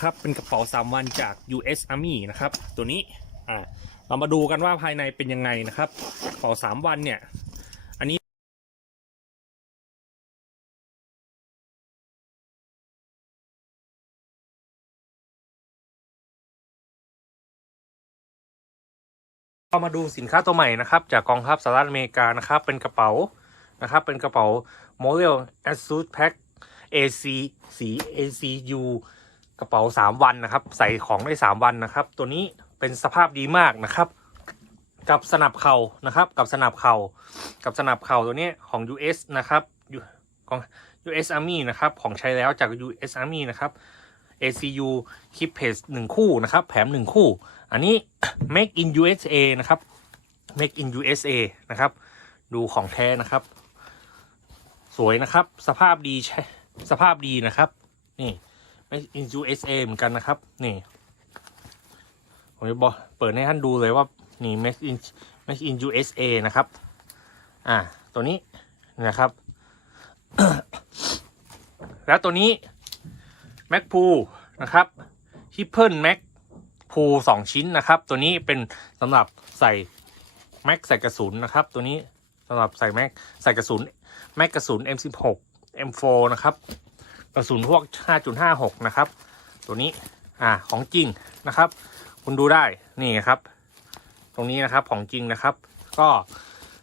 นะครับ เป็นกระเป๋า 3 วันจาก US Army นะครับ ตัวนี้อ่าเรามาดูกันว่าภายในเป็นยังไงนะครับกระเป๋า 3 วันเนี่ย อันนี้เรามาดูสินค้าตัวใหม่นะครับ จากกองทัพสหรัฐอเมริกานะครับ เป็นกระเป๋านะครับ เป็นกระเป๋า Model Asus Pack AC สี ACU กระเป๋า3วันนะครับ ใส่ของได้3วันนะครับ ตัวนี้เป็นสภาพดีมากนะครับ กับสนับเข่านะครับ กับสนับเข่ากับสนับเข่าตัวนี้ของ US นะครับอยู่ของ US Army นะครับของใช้แล้วจาก US Army นะครับ ACU คลิปเพจหนึ่งคู่นะครับแถมหนึ่งคู่ อันนี้ make in USA นะครับ make in USA นะครับ ดูของแท้นะครับ สวยนะครับ สภาพดีใช่สภาพดีนะครับ นี่ make in USA เหมือนกันนะครับ นี่ ผมจะบอกเปิดให้ท่านดูเลยว่า นี่ make in make in USA นะครับ อ่า ตัวนี้นะครับ แล้วตัวนี้ Mac p o o นะครับ h i p p e Mac p o o สองชิ้นนะครับ ตัวนี้เป็นสำหรับใส่ Mac ใส่กระสุนนะครับ ตัวนี้สำหรับใส่ Mac ใส่กระสุน Mac กระสุน M16 M4 นะครับ กระสุนพวก 5.56 นะครับ ตัวนี้อ่าของจริงนะครับ คุณดูได้นี่ครับ ตรงนี้นะครับของจริงนะครับ ก็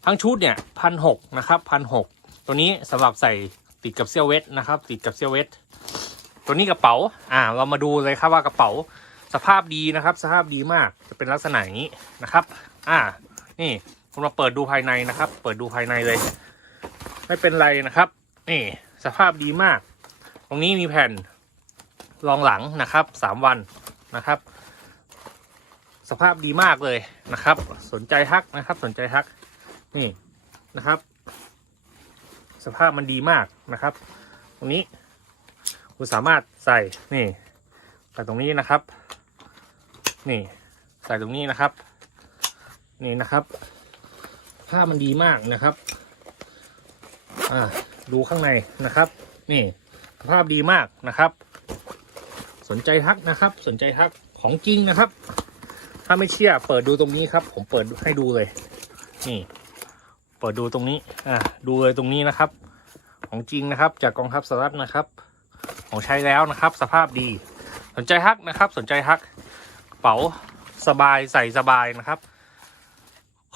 ทั้งชุดเนี่ยพันหกนะครับพันหกตัวนี้สำหรับใส่ติดกับเซี่ยวเวทนะครับ ติดกับเซี่ยวเวทตัวนี้กระเป๋าอ่าเรามาดูเลยครับว่ากระเป๋าสภาพดีนะครับ สภาพดีมากจะเป็นลักษณะอย่างนี้นะครับ อ่า นี่ผมมาเปิดดูภายในนะครับ เปิดดูภายในเลย ไม่เป็นไรนะครับ นี่ สภาพดีมาก ตรงนี้มีแผ่นรองหลังนะครับสามวันนะครับ สภาพดีมากเลยนะครับ สนใจทักนะครับ สนใจทักนี่นะครับ สภาพมันดีมากนะครับ ตรงนี้คุณสามารถใส่นี่ใส่ตรงนี้นะครับ นี่ใส่ตรงนี้นะครับ นี่นะครับ ผ้ามันดีมากนะครับ อ่าดูข้างในนะครับ นี่ สภาพดีมากนะครับ สนใจทักนะครับ สนใจทักของจริงนะครับ ถ้าไม่เชื่อเปิดดูตรงนี้ครับ ผมเปิดให้ดูเลย นี่ เปิดดูตรงนี้อ่าดูเลยตรงนี้นะครับ ของจริงนะครับ จากกองทัพสหรัฐนะครับ ของใช้แล้วนะครับ สภาพดี สนใจฮักนะครับ สนใจฮักกระเป๋าสบายใส่สบายนะครับ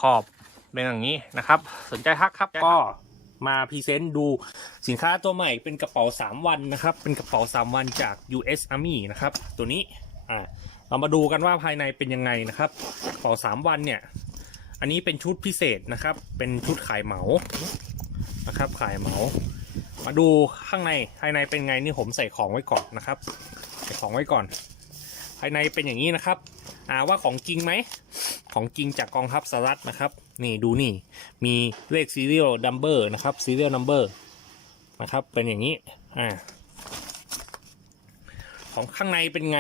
ขอบเป็นอย่างนี้นะครับ สนใจฮักครับก็ มาพรีเซนต์ดูสินค้าตัวใหม่เป็นกระเป๋า 3 วันนะครับ เป็นกระเป๋า 3 วันจาก US Army นะครับ ตัวนี้อ่าเรามาดูกันว่าภายในเป็นยังไงนะครับกระเป๋า 3 วันเนี่ย อันนี้เป็นชุดพิเศษนะครับ เป็นชุดขายเหมานะครับ ขายเหมา มาดูข้างในภายในเป็นไงนี่ผมใส่ของไว้ก่อนนะครับ ใส่ของไว้ก่อน ภายในเป็นอย่างนี้นะครับอ่าว่าของจริงไหมของจริงจากกองทัพสหรัฐนะครับนี่ดูนี่มีเลข serial number นะครับ serial number นะครับเป็นอย่างนี้อ่าของข้างในเป็นไง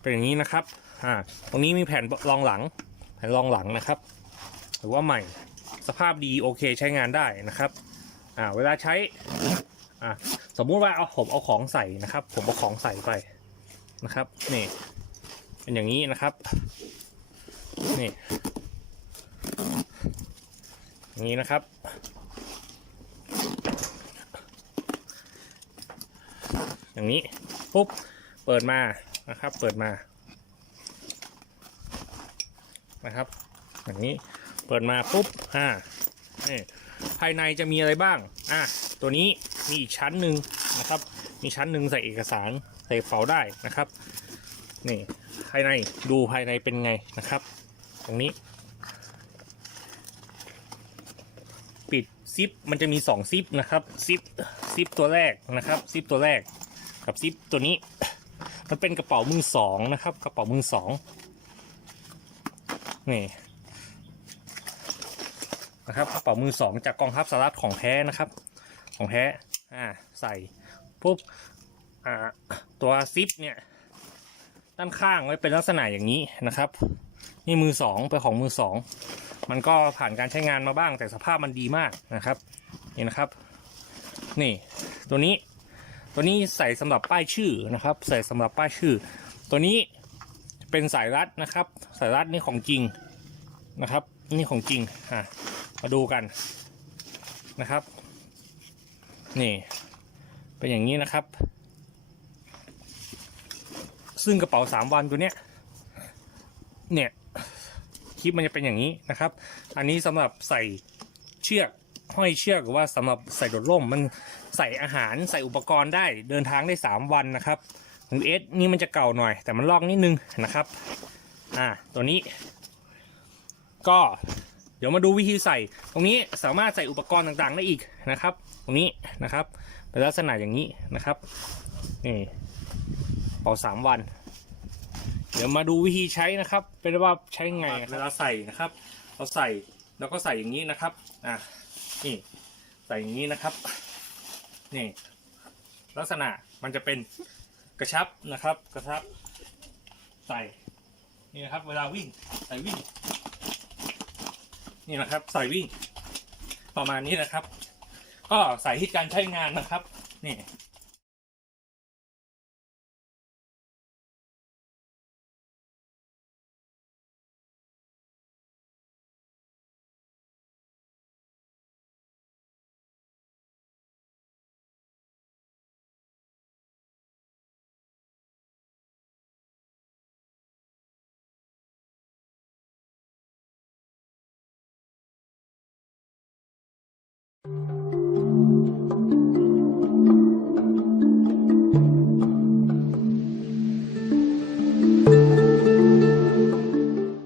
เป็นอย่างนี้นะครับอ่าตรงนี้มีแผ่นรองหลังแผ่นรองหลังนะครับ หรือว่าใหม่สภาพดีโอเคใช้งานได้นะครับอ่าเวลาใช้อ่าสมมุติว่าเอาผมเอาของใส่นะครับ ผมเอาของใส่ไปนะครับนี่ เป็นอย่างนี้นะครับ นี่อย่างนี้นะครับ อย่างนี้ปุ๊บเปิดมานะครับ เปิดมานะครับ อย่างนี้เปิดมาปุ๊บอ่านี่ภายในจะมีอะไรบ้าง อะ ตัวนี้มีอีกชั้นหนึ่งนะครับ มีชั้นหนึ่งใส่เอกสารใส่กระเป๋าได้นะครับ นี่ ภายในดูภายในเป็นไงนะครับ ตรงนี้ ปิดซิปมันจะมีสองซิปนะครับซิปซิปตัวแรกนะครับซิปตัวแรกกับซิปตัวนี้ มันเป็นกระเป๋ามือสองนะครับ กระเป๋ามือสองนี่นะครับกระเป๋ามือสองจากกองทัพสหรัฐของแท้นะครับ ของแท้อ่าใส่ปุ๊บอ่าตัวซิปเนี่ย ด้านข้างไว้เป็นลักษณะอย่างนี้นะครับ นี่มือสองเป็นของมือสองมันก็ผ่านการใช้งานมาบ้างแต่สภาพมันดีมากนะครับนี่นะครับ นี่ ตัวนี้ ตัวนี้ใส่สำหรับป้ายชื่อนะครับ ใส่สำหรับป้ายชื่อ ตัวนี้เป็นสายรัดนะครับ สายรัดนี่ของจริงนะครับ นี่ของจริงอะมาดูกันนะครับ นี่ เป็นอย่างนี้นะครับ ซึ่งกระเป๋าสามวันตัวเนี้ยเนี่ยคลิปมันจะเป็นอย่างนี้นะครับ อันนี้สำหรับใส่เชือกห้อยเชือกหรือว่าสำหรับใส่โดดร่มมันใส่อาหารใส่อุปกรณ์ได้เดินทางได้สามวันนะครับของเอสนี่มันจะเก่าหน่อย แต่มันลอกนิดนึงนะครับอ่าตัวนี้ ก็เดี๋ยวมาดูวิธีใส่ ตรงนี้สามารถใส่อุปกรณ์ต่างๆได้อีกนะครับ ตรงนี้นะครับเป็นลักษณะอย่างนี้นะครับนี่ ป่าสามวัน เดี๋ยวมาดูวิธีใช้นะครับ เป็นว่าใช้ไงเวลาใส่นะครับ เราใส่แล้วก็ใส่อย่างนี้นะครับอะนี่ใส่อย่างนี้นะครับนี่ลักษณะมันจะเป็นกระชับนะครับ กระชับ ใส่นี่นะครับ เวลาวิ่งใส่วิ่ง นี่นะครับ ใส่วิ่ง ประมาณนี้นะครับ ก็ใส่ที่การใช้งานนะครับ นี่